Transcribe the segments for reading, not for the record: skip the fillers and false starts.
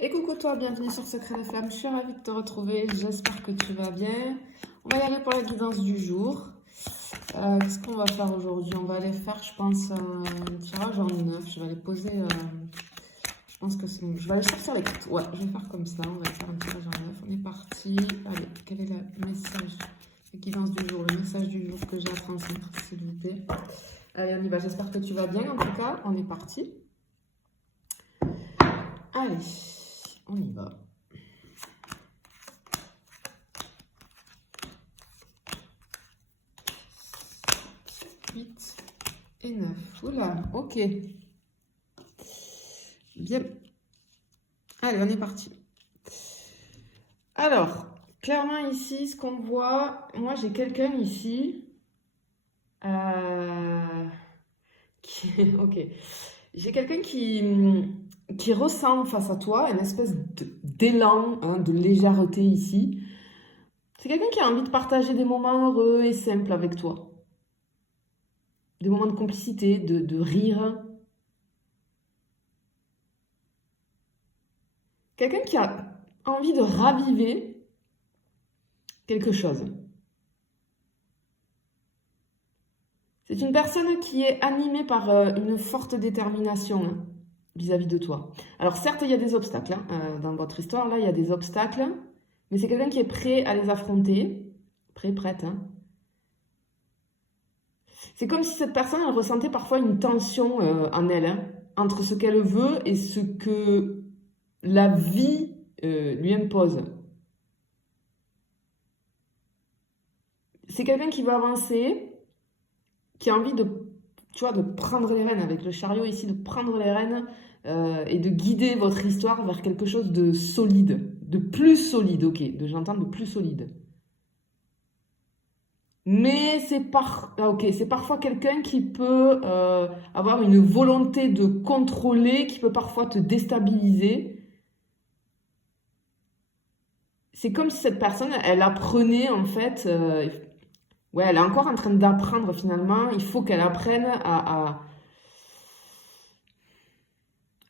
Et coucou toi, bienvenue sur Secret des Flammes, je suis ravie de te retrouver, j'espère que tu vas bien. On va y aller pour la guidance du jour. Qu'est-ce qu'on va faire aujourd'hui? On va aller faire, je pense, un tirage en neuf, je vais aller poser, je pense que c'est bon. Je vais aller sortir les cartes, ouais, je vais faire comme ça, on va faire un tirage en neuf, on est parti. Allez, quel est le message, la guidance du jour, le message du jour que j'ai à transmettre, s'il vous plaît. Allez, on y va, j'espère que tu vas bien, en tout cas, on est parti. Allez, on y va. 8 et 9. Oula, ok. Bien. Allez, on est parti. Alors, clairement ici, ce qu'on voit, moi j'ai quelqu'un ici ok. J'ai quelqu'un qui ressent face à toi une espèce d'élan, hein, de légèreté ici. C'est quelqu'un qui a envie de partager des moments heureux et simples avec toi. Des moments de complicité, de rire. Quelqu'un qui a envie de raviver quelque chose. C'est une personne qui est animée par une forte détermination vis-à-vis de toi. Alors certes, il y a des obstacles. Dans votre histoire, là, il y a des obstacles. Mais c'est quelqu'un qui est prêt à les affronter. Prête. C'est comme si cette personne, elle ressentait parfois une tension en elle, entre ce qu'elle veut et ce que la vie lui impose. C'est quelqu'un qui veut avancer, qui a envie de, tu vois, de prendre les rênes avec le chariot ici, de prendre les rênes et de guider votre histoire vers quelque chose de solide, de plus solide, ok, j'entends de plus solide. Mais c'est parfois quelqu'un qui peut avoir une volonté de contrôler, qui peut parfois te déstabiliser. C'est comme si cette personne, elle apprenait en fait, ouais, elle est encore en train d'apprendre finalement. Il faut qu'elle apprenne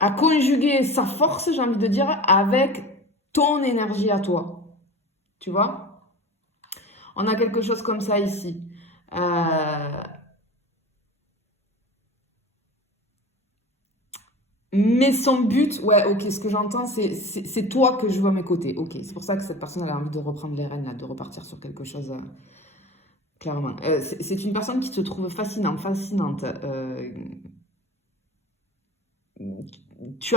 à conjuguer sa force, j'ai envie de dire, avec ton énergie à toi. Tu vois? On a quelque chose comme ça ici. Mais son but, ouais, ok, ce que j'entends, c'est toi que je veux à mes côtés. Ok, c'est pour ça que cette personne elle a envie de reprendre les rênes, là, de repartir sur quelque chose, clairement. C'est une personne qui te trouve fascinante. Tu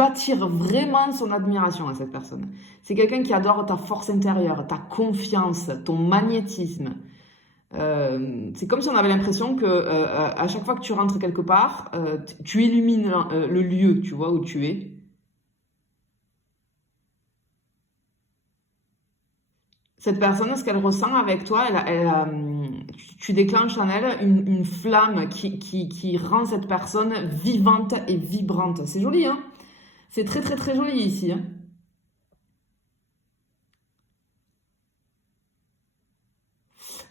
attires vraiment son admiration à cette personne. C'est quelqu'un qui adore ta force intérieure, ta confiance, ton magnétisme. C'est comme si on avait l'impression que à chaque fois que tu rentres quelque part, tu illumines le lieu, tu vois, où tu es. Cette personne, ce qu'elle ressent avec toi, tu déclenches en elle une flamme qui rend cette personne vivante et vibrante. C'est joli, hein? C'est très très très joli ici, hein.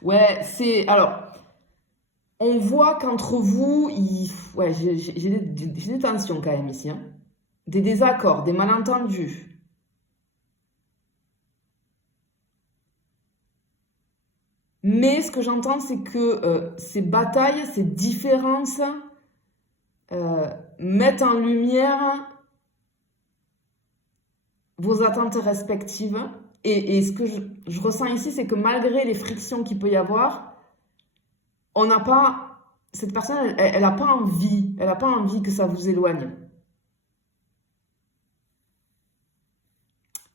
Ouais, alors, on voit qu'entre vous, ouais, j'ai des tensions quand même ici, hein. Des désaccords, des malentendus. Mais ce que j'entends, c'est que ces batailles, ces différences mettent en lumière vos attentes respectives. Et ce que je ressens ici, c'est que malgré les frictions qu'il peut y avoir, on n'a pas, cette personne, elle n'a pas envie, que ça vous éloigne.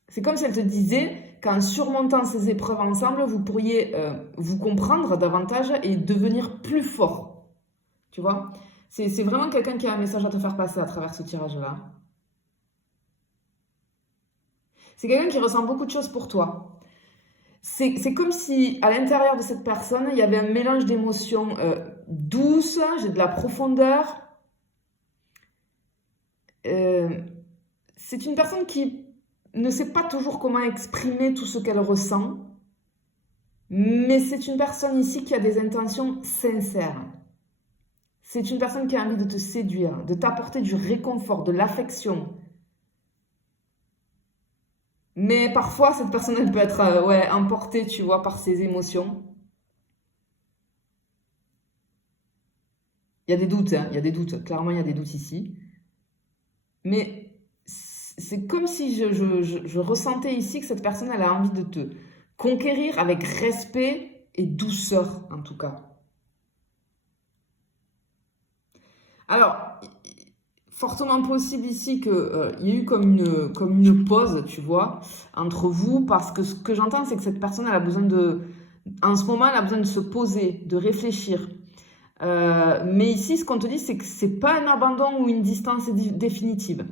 C'est comme si elle te disait qu'en surmontant ces épreuves ensemble, vous pourriez vous comprendre davantage et devenir plus fort. Tu vois? C'est vraiment quelqu'un qui a un message à te faire passer à travers ce tirage-là. C'est quelqu'un qui ressent beaucoup de choses pour toi. C'est comme si, à l'intérieur de cette personne, il y avait un mélange d'émotions douces, j'ai de la profondeur. C'est une personne qui ne sait pas toujours comment exprimer tout ce qu'elle ressent, mais c'est une personne ici qui a des intentions sincères. C'est une personne qui a envie de te séduire, de t'apporter du réconfort, de l'affection. Mais parfois, cette personne, elle peut être ouais, emportée, tu vois, par ses émotions. Il y a des doutes, hein, il y a des doutes. Clairement, il y a des doutes ici. Mais c'est comme si je ressentais ici que cette personne, elle a envie de te conquérir avec respect et douceur, en tout cas. Alors, fortement possible ici qu'il y ait eu comme une pause, tu vois, entre vous, parce que ce que j'entends, c'est que cette personne, elle a besoin en ce moment, elle a besoin de se poser, de réfléchir. Mais ici, ce qu'on te dit, c'est que c'est pas un abandon ou une distance définitive.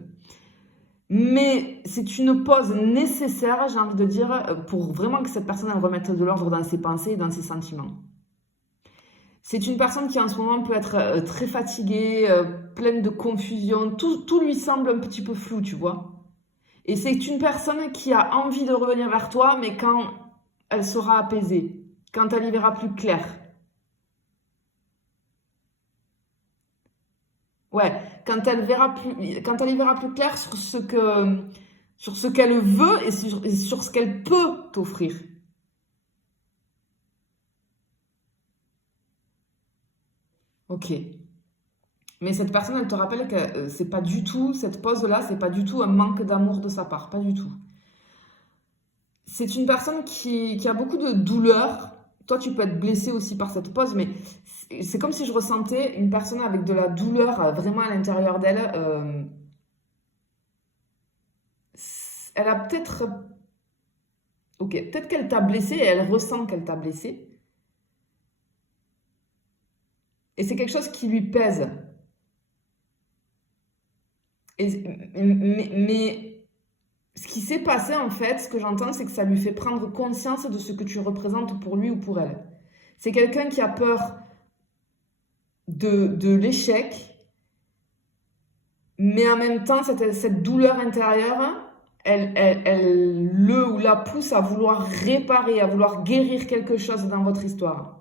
Mais c'est une pause nécessaire, j'ai envie de dire, pour vraiment que cette personne elle remette de l'ordre dans ses pensées et dans ses sentiments. C'est une personne qui en ce moment peut être très fatiguée, pleine de confusion, tout lui semble un petit peu flou, tu vois. Et c'est une personne qui a envie de revenir vers toi, mais quand elle sera apaisée, quand elle y verra plus clair. Ouais, quand elle y verra plus clair sur ce qu'elle veut et sur ce qu'elle peut t'offrir. Ok. Mais cette personne, elle te rappelle que c'est pas du tout, cette pause-là, c'est pas du tout un manque d'amour de sa part, pas du tout. C'est une personne qui a beaucoup de douleur. Toi, tu peux être blessé aussi par cette pause, mais c'est comme si je ressentais une personne avec de la douleur vraiment à l'intérieur d'elle. Elle a peut-être, ok, peut-être qu'elle t'a blessé et elle ressent qu'elle t'a blessé. Et c'est quelque chose qui lui pèse. Mais ce qui s'est passé, en fait, ce que j'entends, c'est que ça lui fait prendre conscience de ce que tu représentes pour lui ou pour elle. C'est quelqu'un qui a peur de l'échec, mais en même temps, cette douleur intérieure, elle le ou la pousse à vouloir réparer, à vouloir guérir quelque chose dans votre histoire.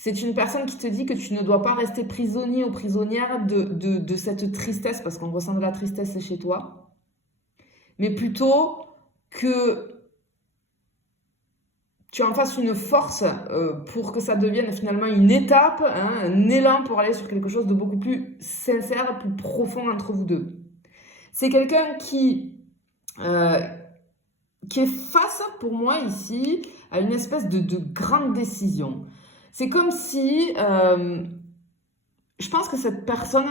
C'est une personne qui te dit que tu ne dois pas rester prisonnier ou prisonnière de cette tristesse, parce qu'on ressent de la tristesse chez toi, mais plutôt que tu en fasses une force pour que ça devienne finalement une étape, hein, un élan pour aller sur quelque chose de beaucoup plus sincère, plus profond entre vous deux. C'est quelqu'un euh, qui est face, pour moi ici, à une espèce de grande décision. C'est comme si, je pense que cette personne,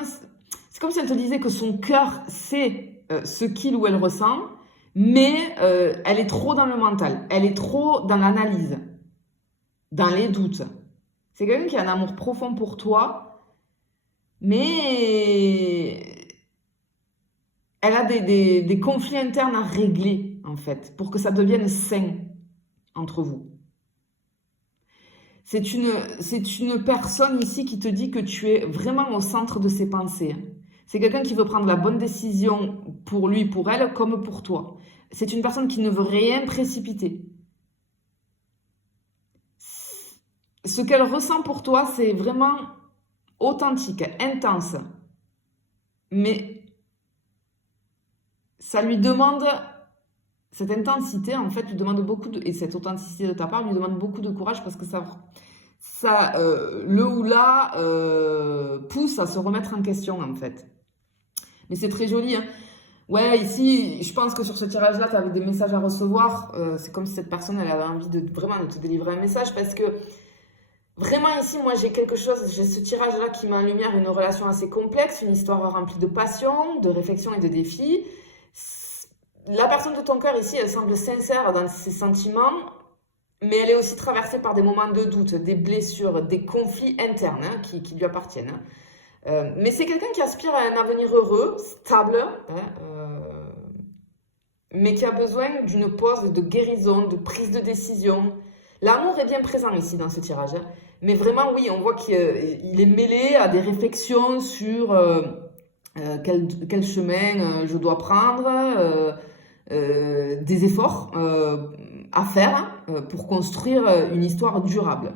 c'est comme si elle te disait que son cœur sait ce qu'il ou elle ressent, mais elle est trop dans le mental, elle est trop dans l'analyse, dans les doutes. C'est quelqu'un qui a un amour profond pour toi, mais elle a des conflits internes à régler, en fait, pour que ça devienne sain entre vous. C'est une personne ici qui te dit que tu es vraiment au centre de ses pensées. C'est quelqu'un qui veut prendre la bonne décision pour lui, pour elle, comme pour toi. C'est une personne qui ne veut rien précipiter. Ce qu'elle ressent pour toi, c'est vraiment authentique, intense. Mais ça lui demande, cette intensité, en fait, lui demande beaucoup et cette authenticité de ta part lui demande beaucoup de courage parce que le ou la pousse à se remettre en question, en fait. Mais c'est très joli, hein. Ouais, ici, je pense que sur ce tirage-là, tu avais des messages à recevoir. C'est comme si cette personne, elle avait envie vraiment de te délivrer un message parce que vraiment ici, moi, j'ai ce tirage-là qui met en lumière une relation assez complexe, une histoire remplie de passion, de réflexion et de défis. La personne de ton cœur ici, elle semble sincère dans ses sentiments, mais elle est aussi traversée par des moments de doute, des blessures, des conflits internes hein, qui lui appartiennent. Mais c'est quelqu'un qui aspire à un avenir heureux, stable, hein, mais qui a besoin d'une pause, de guérison, de prise de décision. L'amour est bien présent ici dans ce tirage. Hein. Mais vraiment, oui, on voit qu'il est mêlé à des réflexions sur quel chemin je dois prendre, des efforts à faire pour construire une histoire durable.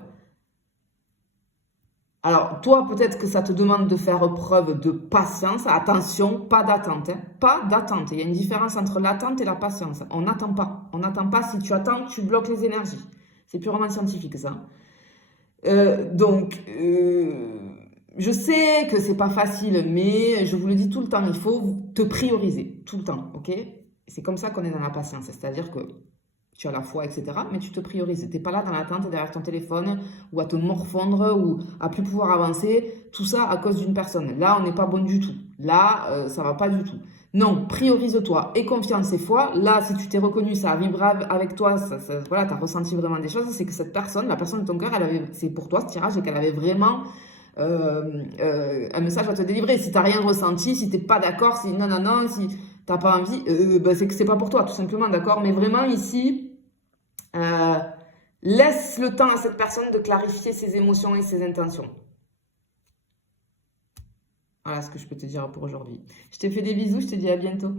Alors, toi, peut-être que ça te demande de faire preuve de patience. Attention, pas d'attente, hein. Pas d'attente. Il y a une différence entre l'attente et la patience. On n'attend pas. On n'attend pas. Si tu attends, tu bloques les énergies. C'est purement scientifique, ça. Donc, je sais que c'est pas facile, mais je vous le dis tout le temps, il faut te prioriser, tout le temps, ok? C'est comme ça qu'on est dans la patience, c'est-à-dire que tu as la foi, etc., mais tu te priorises. Tu n'es pas là dans l'attente derrière ton téléphone ou à te morfondre ou à plus pouvoir avancer, tout ça à cause d'une personne. Là, on n'est pas bon du tout. Là, ça va pas du tout. Non, priorise-toi, aie confiance et foi. Là, si tu t'es reconnu, ça arrivera avec toi, voilà, tu as ressenti vraiment des choses, c'est que cette personne, la personne de ton cœur, c'est pour toi ce tirage et qu'elle avait vraiment un message à te délivrer. Si tu n'as rien ressenti, si tu n'es pas d'accord, si non, non, non, si tu n'as pas envie, c'est que c'est pas pour toi, tout simplement, d'accord? Mais vraiment, ici, laisse le temps à cette personne de clarifier ses émotions et ses intentions. Voilà ce que je peux te dire pour aujourd'hui. Je te fais des bisous, je te dis à bientôt.